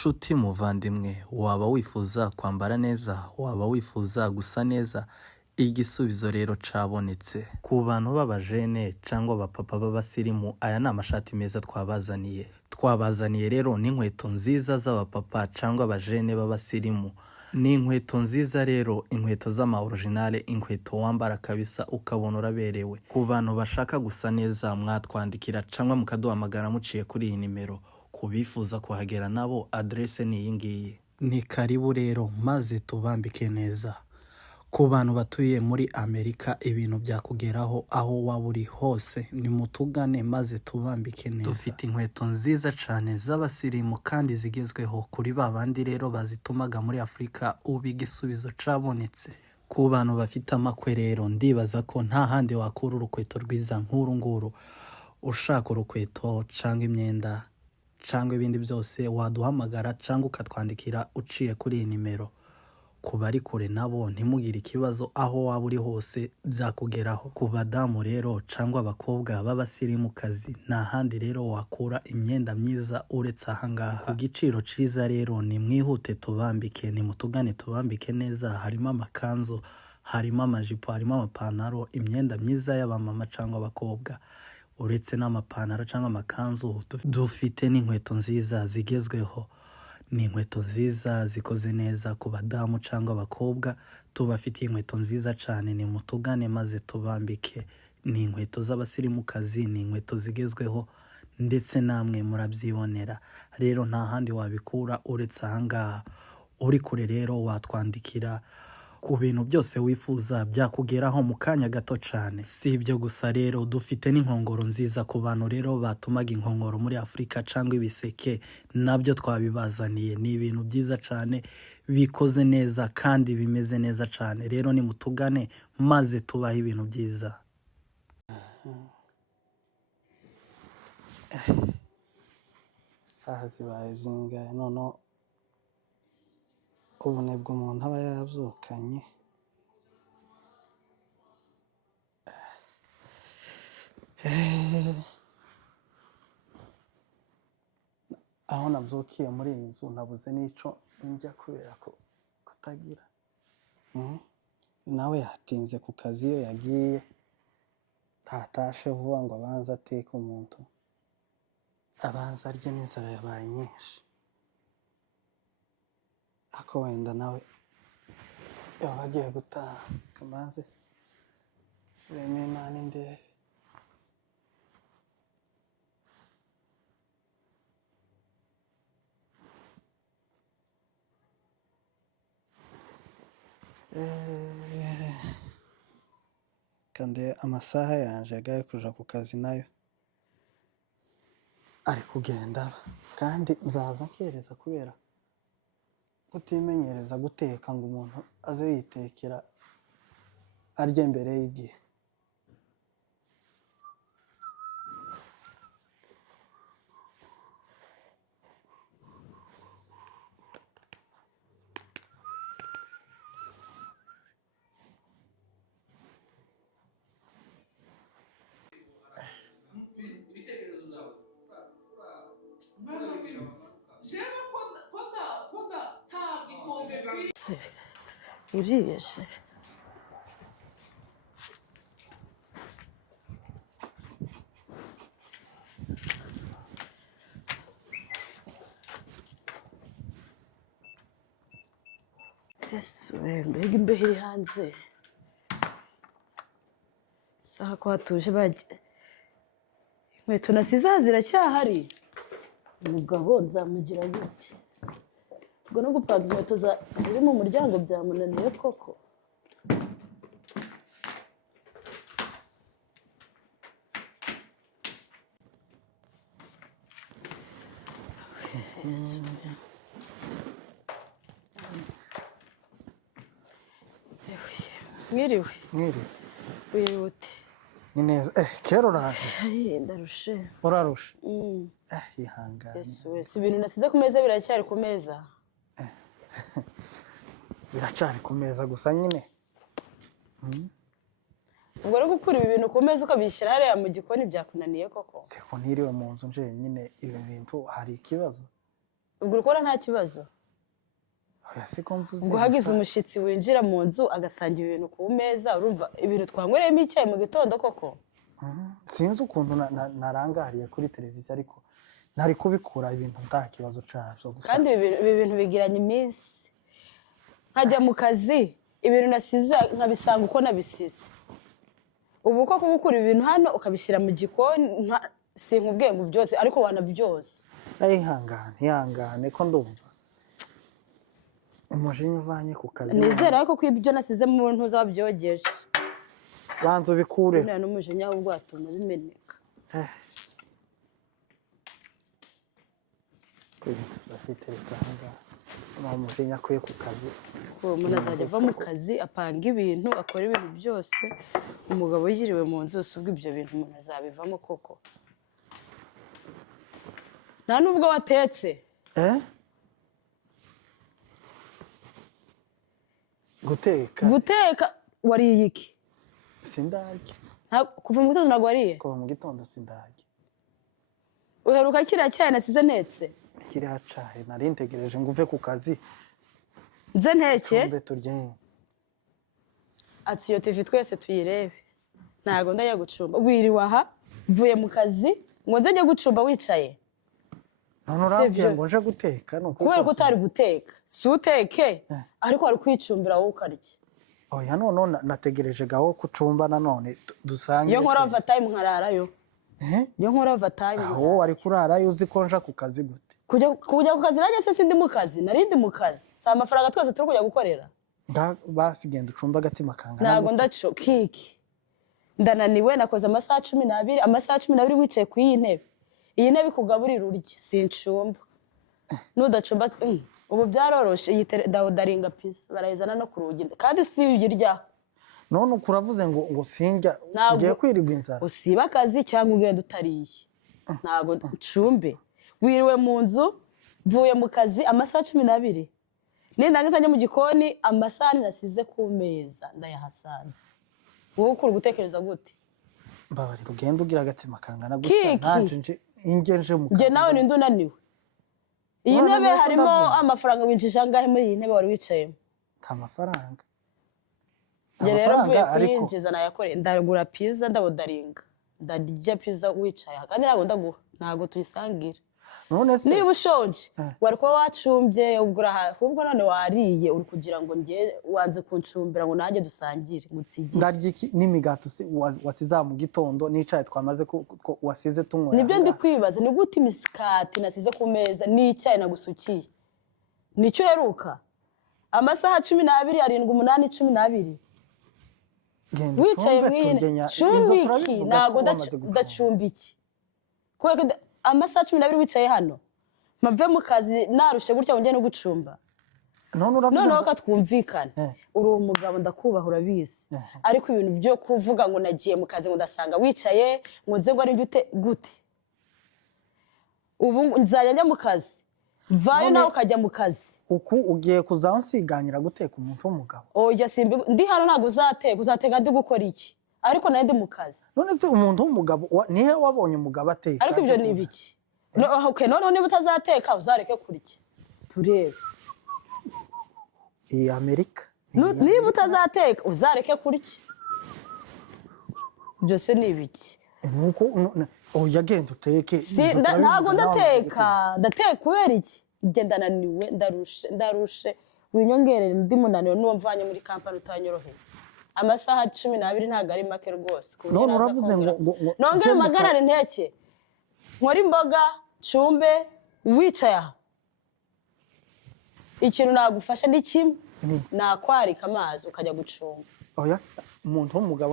Nshuti muvandimwe, waba wifuza kwambara neza, waba wifuza gusa neza, igisubizo rero cabonetse. Ku bantu b'abajene cyangwa abapapa b'abasirimu, aya ni amashati meza twabazaniye. Twabazaniye rero n'inkweto nziza z'abapapa cyangwa abajene b'abasirimu. Ni inkweto nziza rero, inkweto z'ama originale, inkweto wambara kabisa ukabona uraberewe. Ku bantu bashaka gusa neza, mwatwandikira cyangwa mukaduhamagara muciye kuri iyi nimero. Kubifuza kuhagera nabo, adresse ni iyi ngiyi. Ni karibu rero maze tubambike neza. Ku bantu batuye muri Amerika, ibintu byakugeraho aho waba uri hose, ni mutugane maze tubambike neza. Dufite inkweto nziza cyane z'abasirimu kandi zigezweho. Kuri babandi rero bazitumaga muri Afrika, ubu igisubizo cabonetse. Ku bantu bafite amakwe rero, ndibaza ko nta handi wakura urukweto rwiza nk'uru nguru. Ushaka urukweto cyangwa imyenda cyangwa ibindi byose, waduhamagara cyangwa ukatwandikira uciye kuri iyi nimero. Ku bari kure nabo ntimugire ikibazo, aho waba uri hose byakugeraho. Ku badamu rero cyangwa abakobwa b'abasirimukazi, nta handi rero wakura imyenda myiza uretse ahangaha. Ku giciro cyiza rero, ni mwihute tubambike, ni mutugane tubambike neza. Harimo amakanzu, harimo amajipo, harimo amapantaro, imyenda myiza y'abamama cyangwa abakobwa. Uretse n'amapantaro cyangwa amakanzu, dufite n'inkweto nziza zigezweho. Ni inkweto nziza zikoze neza ku badamu cyangwa abakobwa. Tubafitiye inkweto nziza cyane, ni mutugane maze tubambike. Ni inkweto z'abasirimukazi, ni inkweto zigezweho, ndetse namwe murabyibonera. Rero nta handi wabikura uretse ahangaha. Uri kure rero watwandikira. Ku bintu byose wifuza byakugeraho mu kanya gato cyane. Si ibyo gusa rero, dufite n'inkongoro nziza ku bantu rero batumaga inkongoro muri Afrika cyangwa ibiseke, nabyo twabibazaniye. Ni ibintu byiza cyane, bikoze neza kandi bimeze neza cyane. Rero ni mutugane maze tubahe ibintu byiza. Saha zibaye zingahe noneho? Ubunebwe umuntu aba yabyukanye. Aho nabyukiye muri iyi nzu nabuze n'ico njya kubera ko kutagira. Nawe yatinze ku kazi, iyo yagiye ntatashe vuba ngo abanze ateke umuntu, abanza arye, n'inzara yabaye nyinshi. Ako wenda nawe yaba agiye gutaha, kamaze ureme Imana indebe. Kandi amasaha yanje agaye kuja ku kazi nayo ari kugenda, kandi nzaza nkereza kubera kutimenyereza guteka ngo umuntu aze yitekera arye mbere y'igihe. Uriyeshe Yesu, mbega imbeho iri hanze. Saha ko hatuje inkweto nasize ziracyahari. Umugabo nzamugira gute? Ubwo no gupanga inkweto ziri mu muryango byamunaniye koko. Mwiriwe. Mwiriwe. Wiriwe ute? Ni neza. Kera uraje? Ndarushe. Urarusha? Ihangane. Yesu, si ibintu nasize ku meza biracyari ku meza? Biracari ku meza gusa nyine. Ubwo rero gukura ibi bintu ku meza ukabishyira hariya mu gikoni byakunaniye koko? Seko ntiriwe mu nzu nje nyine, ibi bintu hari ikibazo. ubwo ukora nta kibazo oya siko mvuze ubwo hagize umushitsi winjira mu nzu agasangira ibintu ku meza urumva ibintu twanywereyemo icyayi mu gitondo koko sinzi ukuntu narangariye kuri televiziyo ariko ntari kubikura ibintu nta kibazo cyabyo gusa kandi ibi bintu bigiranye iminsi nkajya mu kazi ibintu nasize nkabisanga uko nabisize ubu ko gukura ibintu hano ukabishyira mu gikoni sinkubwiye ngo byose ariko wanabyoza ihangane ko ndumva umujinya uvanye ku kazi nizera ariko ko ibyo nasize mu ntuzabyogeje banza ubikure nta n'umujinya ahubwo watuma bimeneka afite rikanga nta umujinya akwiye ku kazi umuntu azajya ava mu kazi apanga ibintu akora ibintu byose umugabo yiriwe mu nzu ubwo ibyo bintu umuntu azabivamo koko nta nubwo watetse guteka wariye iki sindarya kuva mu gitondo ntabwo wariye kuva mu gitondo sindarya uheruka kiriya cyayi nasize ntetse kiriya cyayi nari ntegereje ngo uve ku kazi nze nteke ati iyo TV twese tuyirebe ntabwo ndajya gucumba wiriwe aha mvuye mu kazi ngo nze njye gucumba wicaye none urambwira ngo nje guteka kubera ko utari guteka si uteke ariko wari kwicumbira wowe ukarya oya none nategereje gaho kucumba nanone dusange iyo nkora overtime nkararayo iyo nkora overtime aho wari kurarayo uzi ko nja ku kazi gute kujya ku kazi nanjye se sindi mu kazi narindi mu kazi si amafaranga twese turi kujya gukorera basigenda ucumba agatima kangana ntabwo ndaco kiki ndananiwe nakoze amasaha 12 wicaye ku iyi ntebe iyi ntebe ikugaburira urya sincumba nudacumba ubu byaroroshe iyi daringa pisi barayizana no ku rugi kandi si uyiryaho none ukuravuze ngo sinjya ugiye kwirirwa inzara usiba akazi cyangwa ugenda utariye ntabwo ncumbe wiriwe mu nzu mvuye mu kazi amasaha 12 nindangiza njye mu gikoni amasaha nasize ku meza ndayahasanze wowe ukura gutekereza gute mbabari ugenda ugira agatima kangana gutya nanje ingenje mu kazi nawe ninde unaniwe iyi ntebe harimo amafaranga winjije angahe muri iyi ntebe wari wicayemo nta mafaranga njye rero mvuye kuyinjiza nayakoreye ndagura pizza ndabodaringa ndarya pizza wicaye kandi ntabwo ndaguha ntabwo tuyisangira niba ushonje wari kuba wacumbye ahubwo none wariye uri kugira ngo njye wanze kuncumbira ngo nanjye dusangire ngutsigire ndarya iki n'imigati wasize mu gitondo n'icaye twamaze wasize tunywa nibyo ndi kwibaza ni gute imisikati nasize ku meza n'icyayi nagusukiye nicyo heruka amasaha 12 8 12 wicaye mwine cumbiki ntabwo ndacumbiki kubera amasaha 12 wicaye hano mpave mu kazi narushe gutya ngo njye no gucumba noneho katwumvikana uri umugabo ndakubaha urabizi ariko ibintu byo kuvuga ngo nagiye mu kazi ngo ndasanga wicaye ngo nze ngo ari gute ubu nzajya njya mu kazi mvayo nawe ukajya mu kazi uku ugiye kuzansiganyira guteka umuntu w'umugabo oya simbi ndi hano ntabwo uzateka ndi gukora iki ariko nayo ndi mu kazi none se umuntu w'umugabo nihe wabonye umugabo ateka ariko ibyo ni ibiki noneho niba utazateka uzareke kurya turebe iyi Amerika niba utazateka uzareke kurya byose ni ibiki nuko oya genda uteke ntabwo ndateka kubera iki njye ndananiwe ndarushe winyongerere ndi munaniro n'uwo mvanye muri kampani utanyoroheye amasaha 12 ntabwo ari make rwose none uravuze ngo nongere magarane nteke nkora imboga cumbe wicaye aha ikintu nagufasha ni kimwe nakwarika amazi ukajya gucumba oya umuntu w'umugabo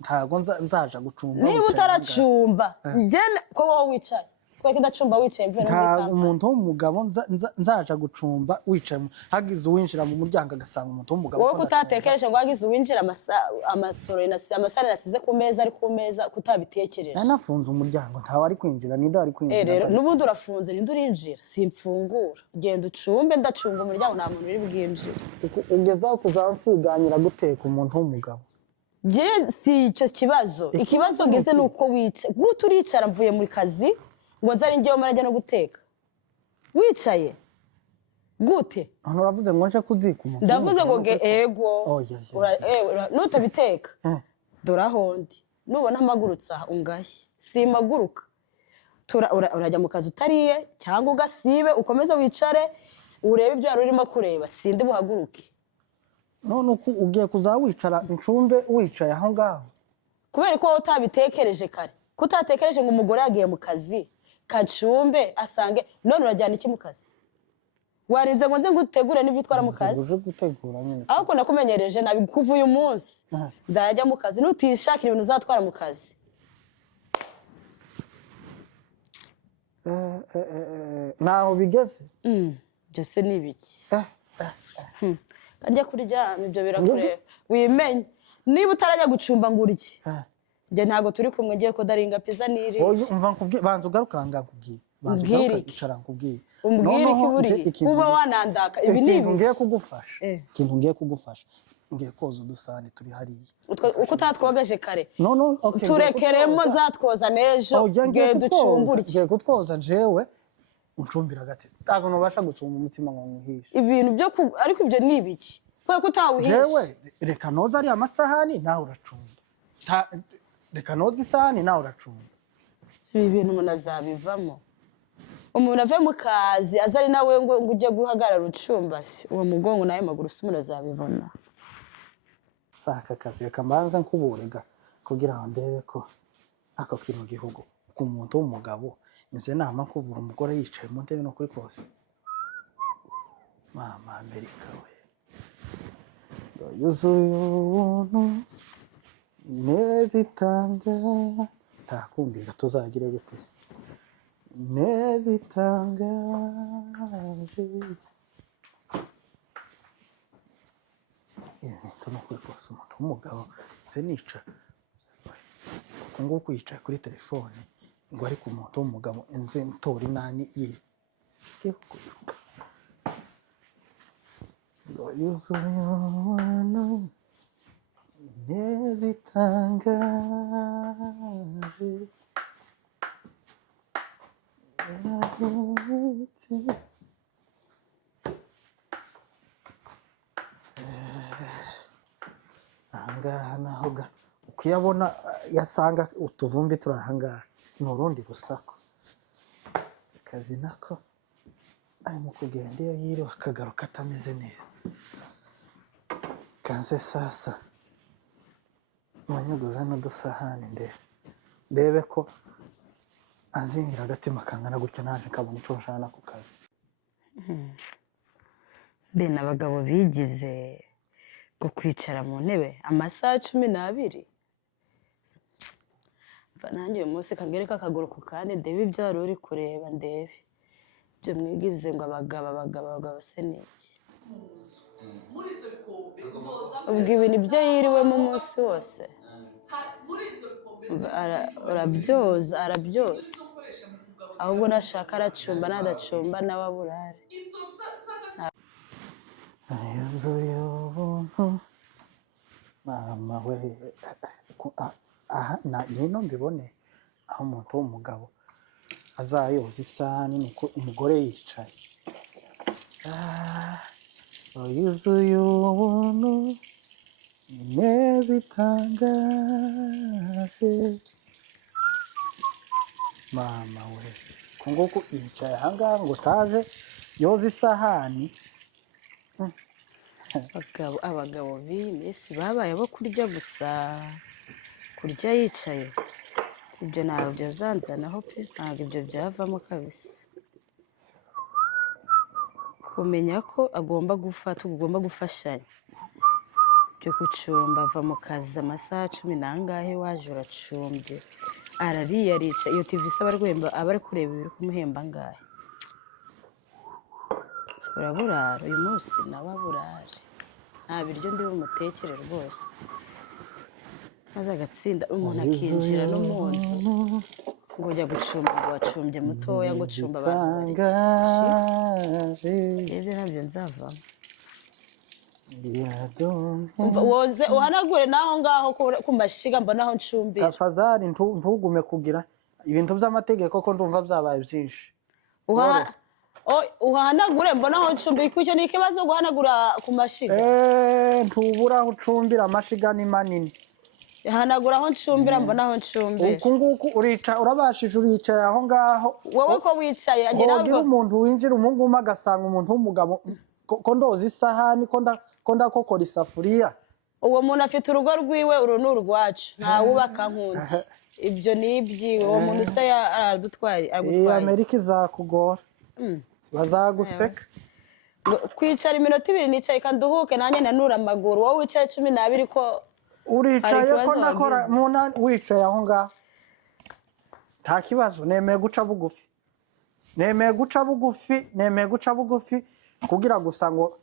ntago nzaja gucumba niba utaracumba njye ko wowe wicaye kweke ndacumba wicaye mvuye muri kampani umuntu w'umugabo nzaja gucumba wicaye hagize uwinjira mu muryango agasanga umuntu w'umugabo wowe kutatekereje ngo hagize uwinjira amasare nasize ku meza ari ku meza kutabitekereje nafunze umuryango ntawe ari kwinjira ninde ari kwinjira rero nubundi urafunze ninde urinjira simfungura genda ucumbe ndacunga umuryango nta muntu uri bwinjire ugezaho kuzafiganyira guteka umuntu w'umugabo je si icyo kibazo ikibazo ngize nuko wica gute uricara mvuye muri kazi ngo nzari ngiye marajya no guteka wicaye gute hano uravuze ngo nje kuzikuma ndavuze ngo ego nutabiteka doraho ndi nubona amagurutsa ungahe simaguruka urajya mu kazi utariye cyangwa ugasibe ukomeze wicare urebe ibyo wari urimo kureba sindi buhaguruke none uko ugiye kuzawicara ncumbe wicaye aho ngaho kubera ko utabitekereje kare kutatekereje ngo umugore yagiye mu kazi kacumbe asange none urajyana iki mu kazi warinze ngo nze ngutegure n'ibyo utwara mu kazi ahubwo nakumenyereje nabikuva uyu munsi nzajya mu kazi nutishakira ibintu uzatwara mu kazi naho bigeze byose ni ibiki kanjya kuryama ibyo birakureba wimenye niba utarajya gucumba ngo urye njye ntabwo turi kumwe ngiye kudaringa pizza n'iriye banza ugaruka ngakubwiye umbwire iki umbwire iki buri kuba wanandaka ibi ni ibiki ikintu ngiye kugufasha ngiye koza udusahane turi hariya uko utatwogajje kare turekeremo nzatwoza n'ejo genda ucumburye ngiye kutwoza jewe uncumbira agati ntabwo nubasha gucumba umutima ngo nkuhishe ibintu byo ariko ibyo ni ibiki kubera ko utawuhishe jewe reka noza ari amasahani nawe uracumba reka noza isahani nawe uracumba ibi bintu umuntu azabivamo umuntu ave mu kazi aza ari nawe ngo ujye guhagarara ucumba uwo mugongo nawe maguru si umuntu azabibona aka kazi reka mbanza nkuburega kugira ngo ndebe ko ako kino gihugu ku muntu w'umugabo inze nama kubura umugore yicaye mu ntebe no kuri kose mama Amerika we yuzuye ubuntu ineza itanga takumbira tuzagire gute ineza itangaje ibintu no kuri kose umuntu w'umugabo nze nica kuko nguko yicaye kuri telefone ngo ari ku muntu w'umugabo inze ntora inani ye yuzuye ubuntu ineza itangaje ahangaha naho ukuyabona yasanga utuvumbi turi ahangaha ni urundi rusako akazi nako ari mu kugenda iyo yiriwe akagaruka atameze neza kanze sasa munyuguza n'udusahani ndebe ko azingira agatima kangana gutya naje kabona icyo nshana ku kazi bene abagabo bigize ngo kwicara mu ntebe amasaha 12 nanjye uyu munsi kagere kakaguru ku kandi ndebe ibyo wari uri kureba ndebe ibyo mwigize ngo abagabo se niki ubwo ibintu ibyo yiriwemo umunsi wose arabyoza ahubwo nashaka aracumba nadacumba nawe aburare yuzuye ubuntu mama we aha nino mbibone aho umuntu w'umugabo azayoza isahani nuko umugore yicaye yuzuye ubuntu ineza itangaje mama we ko nguko yicaye ahangaha ngo utaje yoza isahani abagabo b'imisi babaye abo kurya gusa kurya yicaye ibyo ntabwo byazanzanaho pe ntabwo ibyo byavamo kabisa kumenya ko ugomba gufashanya byo gucumba ava mu kazi amasaha 10 nangahe waje uracumbye arariye arica iyo TV isaba rwemba aba ari kureba ibiri kumuhemba ngahe uraburara uyu munsi nawe aburare nta biryo ndi bumutekere rwose maze agatsinda umuntu akinjira no mu nzu ngo ujya gucumba ngo wacumbye mutoya ngo cumba abantu ibyo nabyo nzavamo woze uhanagure naho ngaho kumashiga mbona aho ncumbira tafazari ntugume kugira ibintu by'amategeko ko ndumva byabaye byinshi uhanagure mbona aho ncumbika icyo ni ikibazo guhanagura ku mashiga ntubura aho ucumbira amashiga ni manini hanagura aho ncumbira mbona aho ncumbira uku nguku urabashije uricaye aho ngaho wowe ko wicaye ngira umuntu winjira umunguma agasanga umuntu w'umugabo ko ndoza isahani ko ndakokora isafuriya uwo muntu afite urugo rwiwe uru ni urwacu ntawubaka nkundi ibyo ni ibyiwe uwo muntu se aradutwaye Amerika izakugora bazaguseka kwicara iminota 2 nicaye kanduhuke nanjye nanura amaguru wowe wicaye 12 ko uricaye ko nakora wicaye aho ngaho nta kibazo nemeye guca bugufi kugira gusa ngo